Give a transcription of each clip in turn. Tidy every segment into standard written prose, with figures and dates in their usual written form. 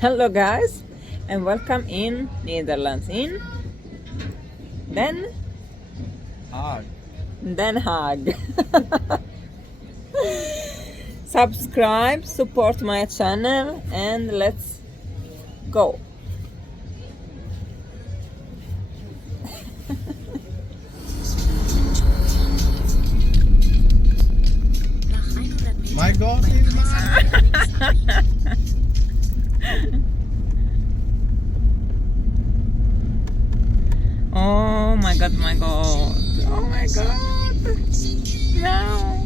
Hello guys and welcome in Netherlands in Den Haag. Den Haag. Subscribe, support my channel and let's go. My God, Hilma! Oh my god, my god. Oh my god. No.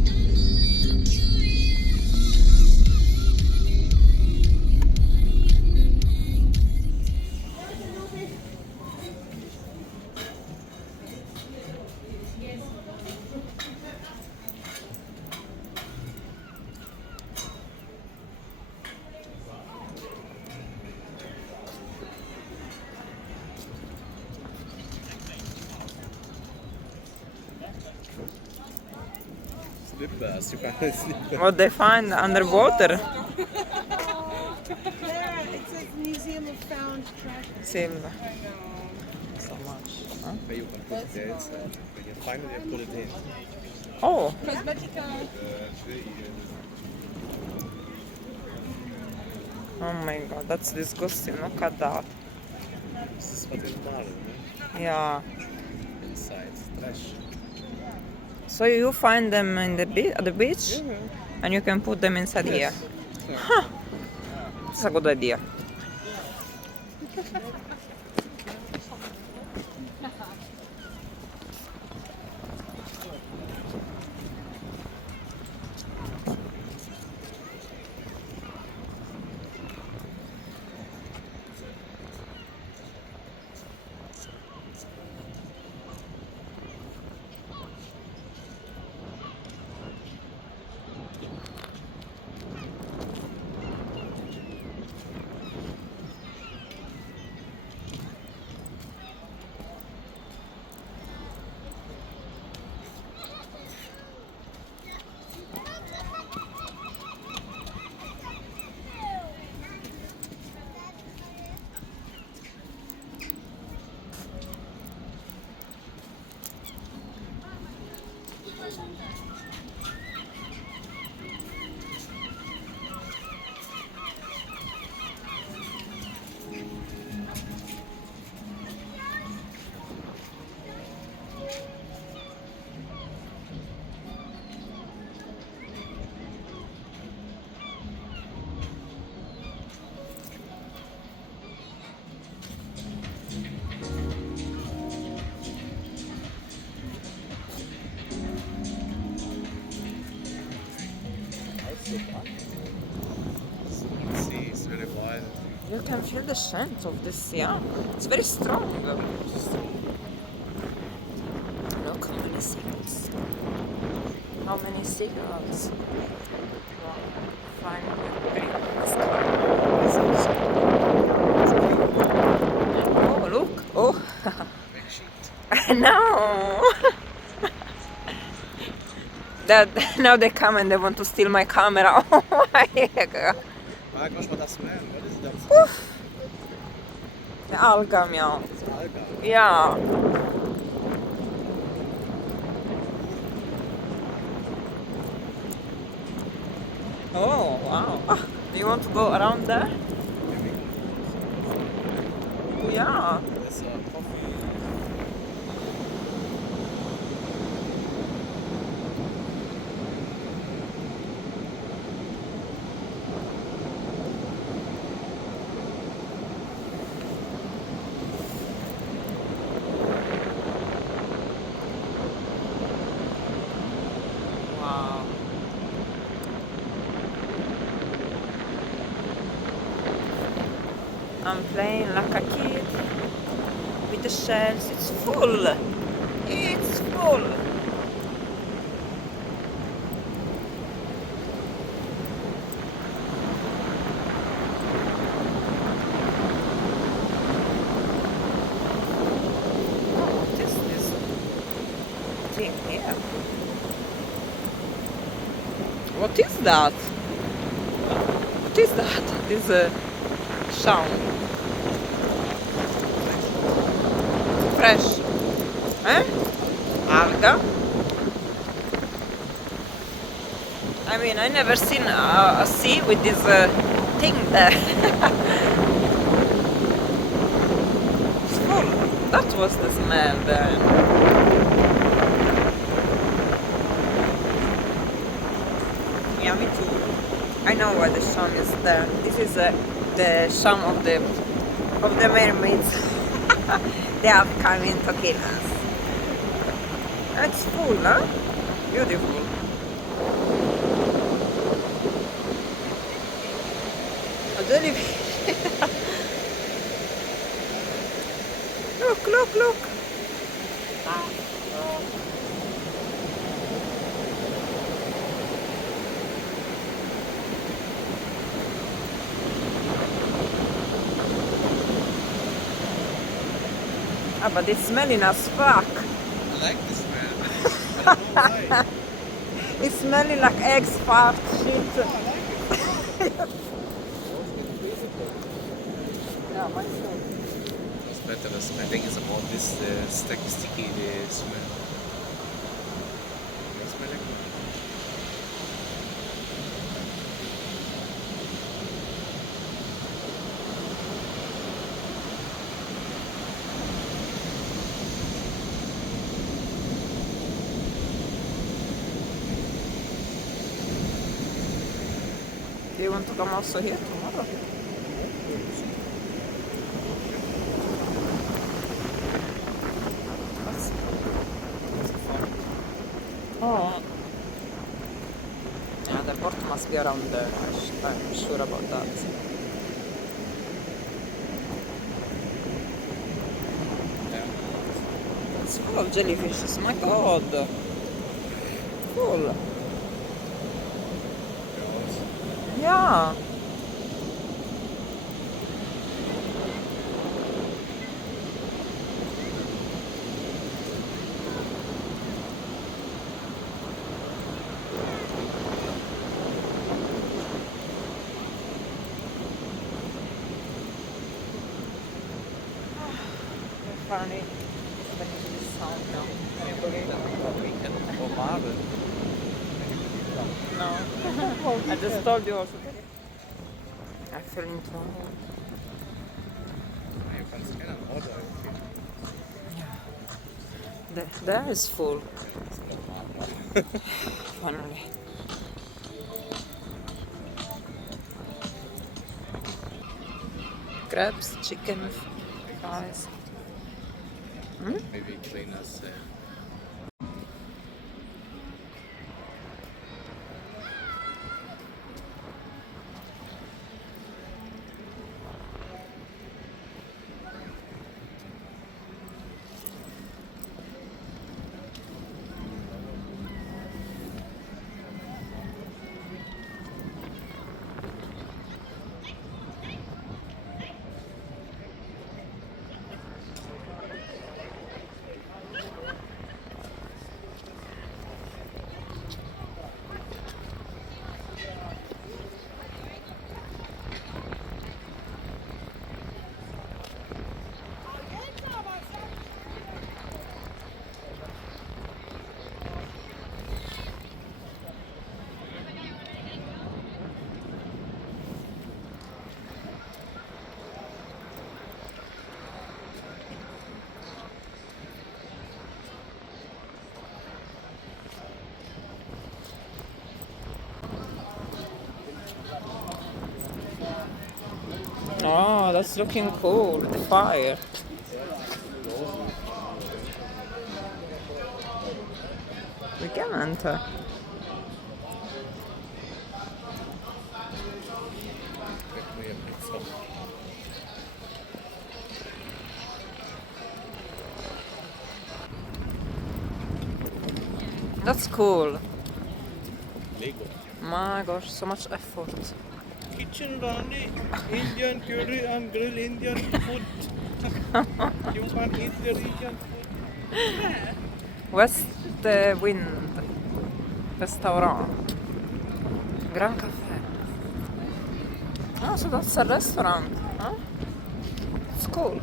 Slippers, you can't slip. What they find underwater? There, it says Museum of Found Treasure. Silver. I know. So much. Huh? But you can put it inside. When you finally put it in. Oh, Cosmetica. oh my god, that's disgusting. Look at that. This is what is modern, Yeah. inside. Trash. So you find them in the at the beach and you can put them inside here. Huh. That's a good idea. The sea is very wild. You can feel the scent of the sea. Yeah. It's very strong. Look how many seagulls. How many seagulls. Wow. Finally, the sky. Oh, look. Oh. Big sheet. No. That now they come and they want to steal my camera. Oh my god. Maar ik was wat dat smell. Wat is dat? The alga meow. Het is alga. Yeah. Oh wow. Ah, do you want to go around there? Yeah. There's coffee. Wow. I'm playing like a kid with the shells. It's full. It's full. Oh, what is this thing here? What is that? What is that? This Shaun. Fresh. Eh? Alga? I mean, I never seen a sea with this thing there. It's full. That was the smell there. Yeah, me too. I know why the shaun is there. This is the shaun of the mermaids. They have come in to kill us. It's full, huh? Beautiful. A jellyfish. Look, look, look. Ah, but it's smelling as fuck. I like this smell. I don't know why. It's smelling like eggs, fart, shit. Yeah, myself. It's better. I think it's about this sticky smell. You smell like Do you want to come also here tomorrow? Oh. Yeah, the port must be around there. I'm sure about that. It's full of jellyfishes. My god. Full. Yeah. Funny. Especially this sound now. Can you believe it? we can go Marvel. No. I just told you also. I fell into a hole. You can scan an order. There is full. Finally. Crabs, chicken, fries. Maybe clean us. Oh, that's looking cool. The fire. We can enter. That's cool. Lego. My gosh, so much effort. Kitchen Rani, Indian curry and grill Indian food. You can eat the Indian food. West Wind Restaurant. Gran Caffè. Oh, so that's a restaurant. Huh? It's cool.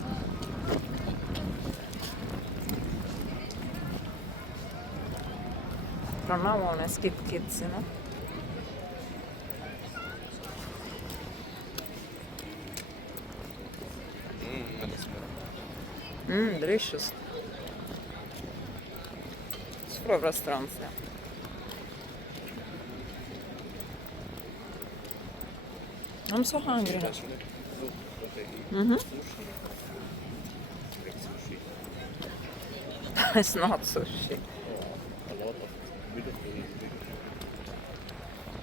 From now on, I skip kids, you know. That's good. Delicious. It's full of restaurants there. I'm so hungry now. Actually, look what they eat. Mhm. Sushi. Like sushi. It's not sushi. Oh, a lot of beautiful.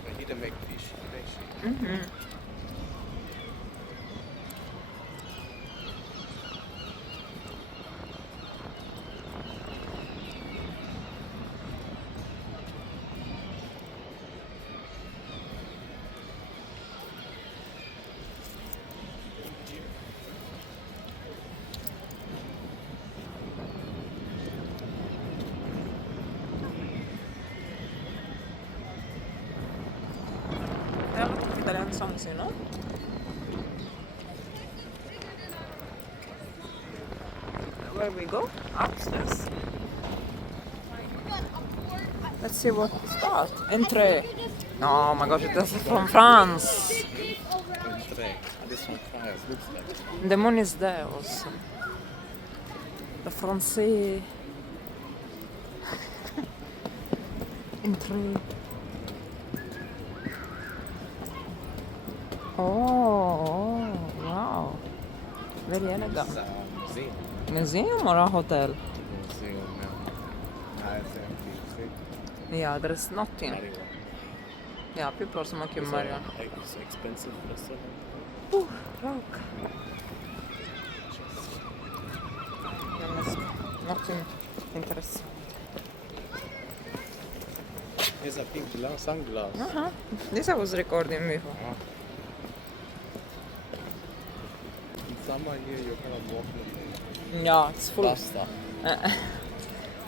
I didn't make fish. Actually. There are a lot of Italian songs, you know. Where we go? Upstairs. Let's see what is that. Entree. Oh my gosh, this is from France. Entree. This one fries. Looks like. The moon is there also. The Francais. Entree. Oh, wow. Very elegant. It's a museum. Museum or a hotel? Museum. Yeah, there's nothing. Marijuana. Yeah, people are smoking It's marijuana. It's expensive restaurant. Look. Nothing interesting. There's a pink sunglass. Uh-huh. This I was recording before. In summer here you cannot walk with Yeah, it's full. pasta.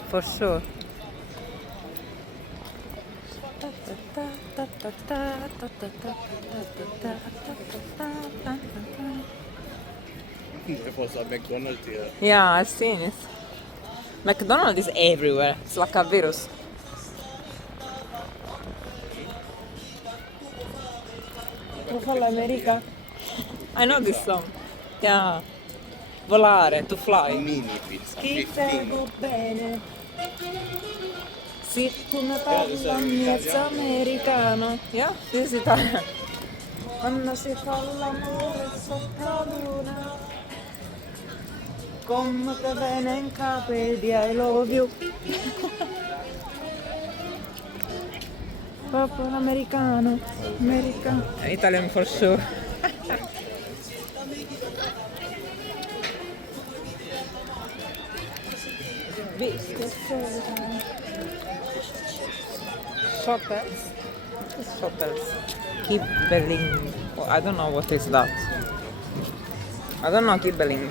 For sure. There was a McDonald's here. Yeah, I've seen it. McDonald's is everywhere. It's like a virus. America. I know this song. Yeah. Volare, to fly. Mini pizza. Ti 15. prego bene. Sì, tu ne parli mezzo americano. Yeah, this is Italian. Quando si fa l'amore sopra luna, come te bene in capo di I love you. Proprio americano, americano. Italian for sure. Shoppers. Shoppers. Kibbeling. Oh, I don't know what is that. I don't know kibbeling.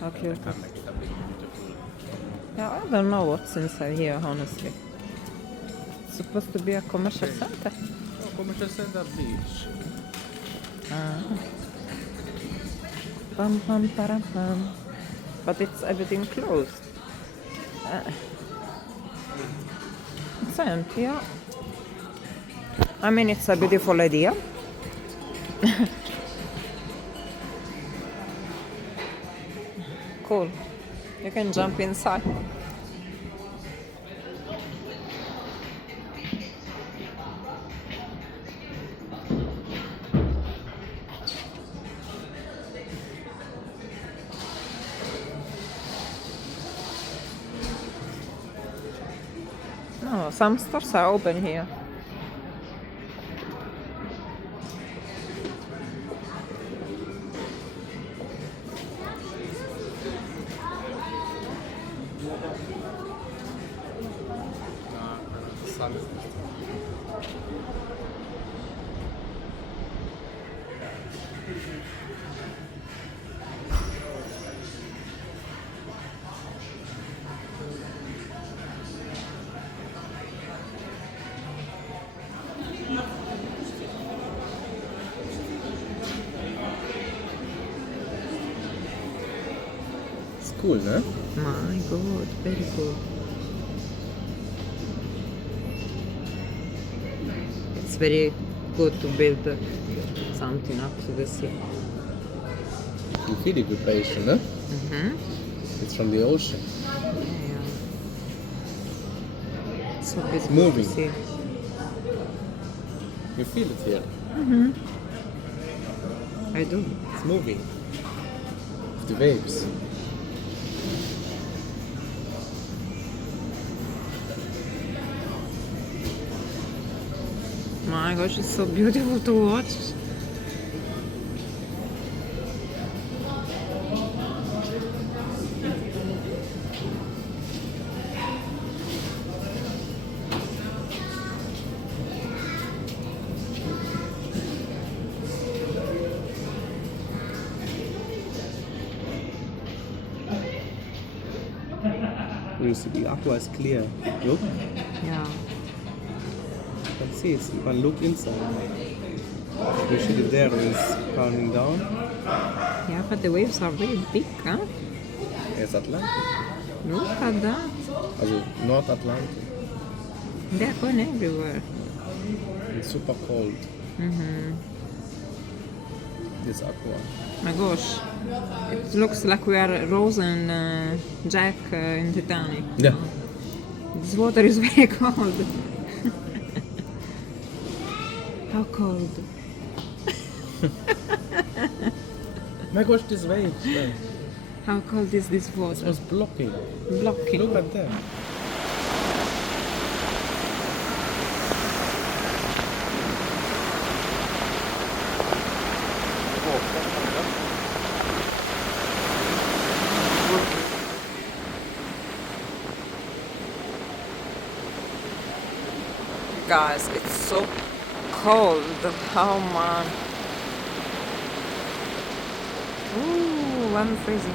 How cute. Yeah, I don't know what's inside here, honestly. It's supposed to be a commercial center. Oh, commercial center beach. Pam pam param pam. But it's everything closed. It's empty, yeah. I mean, it's a beautiful idea. Cool. You can jump inside. No, some stores are open here. cool, ne? My God, very cool. It's very good to build something up to the sea. You feel the vibration, ne? Mm-hmm. It's from the ocean. Yeah. So beautiful moving. to see. You feel it here. I do. It's moving. The waves. My gosh, it's so beautiful to watch. You see, the aqua is clear. Look. Yeah. You can see it. You can look inside. You see it there when it's calming down. Yeah, but the waves are very big, huh? It's Atlantic. Look at that. Also North Atlantic. They're going everywhere. It's super cold. Mm-hmm. This aqua. My gosh. It looks like we are Rose and Jack in Titanic. Yeah. This water is very cold. How cold? My gosh, this wave. Man. How cold is this It water? was blocking. Blocking. Look at that. Guys, it's so cold. Oh man. Ooh, I'm freezing.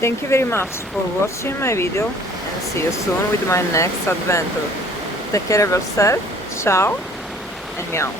Thank you very much for watching my video and see you soon with my next adventure. Take care of yourself, ciao and meow.